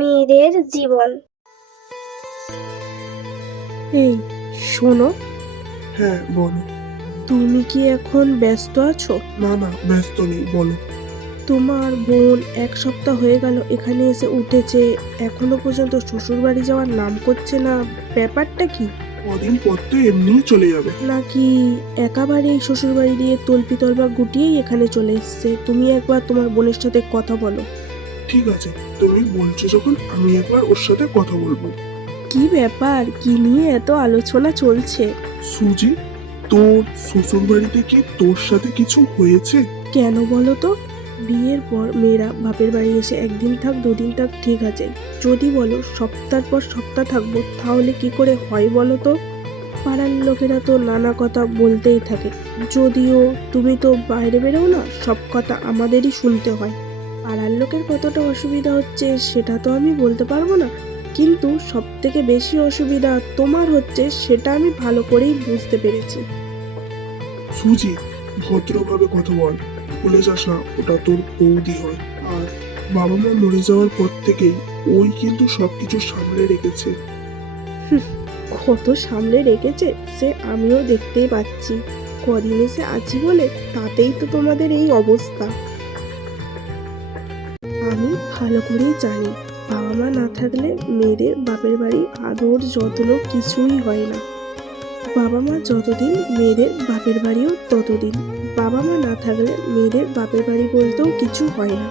মেয়েদের জীবন। এই শোনো, হ্যাঁ বলো। তুমি কি এখন ব্যস্ত আছো? না না, ব্যস্ত নেই, বলো। তোমার বোন 1 সপ্তাহ হয়ে গেল এখানে এসে উঠেছে, এখনো পর্যন্ত শ্বশুর বাড়ি যাওয়ার নাম করছে না। ব্যাপারটা কি? কদিন পর তো এমনিই চলে যাবে। নাকি একেবারেই শ্বশুর বাড়ি দিয়ে তল্পি তলবা গুটিয়েই এখানে চলে এসছে? তুমি একবার তোমার বোনের সাথে কথা বলো। ঠিক আছে, তুমি বলছো যখন আমি একবার ওর সাথে কথা বলবো। কি ব্যাপার, কি নিয়ে এত আলোচনা চলছে? সুজি, তোর শ্বশুর বাড়িতে কি তোর সাথে কিছু হয়েছে? কেন বলো তো? বিয়ের পর মেয়েরা বাপের বাড়ি এসে 1 দিন থাক 2 দিন থাক ঠিক আছে, যদি বলো সপ্তাহ পর সপ্তাহ থাকবো তাহলে কি করে হয় বলো তো? পাড়ার লোকেরা তো নানা কথা বলতেই থাকে, যদিও তুমি তো বাইরে বেরো না, সব কথা আমাদেরই শুনতে হয়। পাড়ার লোকের কতটা অসুবিধা হচ্ছে সেটা তো আমি বলতে পারবো না, কিন্তু সব থেকে বেশি অসুবিধা তোমার হচ্ছে সেটা আমি ভালো করেই বুঝতে পেরেছি। সুজি, ভদ্রভাবে কথা বল। ভুলে যাস না ওটা তোর বৌদি হয়। আর বাবা মা মরে যাওয়ার পর থেকেই ওই কিন্তু সবকিছু সামলে রেখেছে। কত সামলে রেখেছে সে আমিও দেখতেই পাচ্ছি, কদিন এসে আছি বলে তাতেই তো তোমাদের এই অবস্থা। আমি ভালো করেই জানি বাবা মা না থাকলে মেয়েদের বাপের বাড়ি আদর যত্ন কিছুই হয় না। বাবা মা যতদিন মেয়েদের বাপের বাড়িও ততদিন। বাবা মা না থাকলে মেয়েদের বাপের বাড়ি বলতেও কিছু হয় না।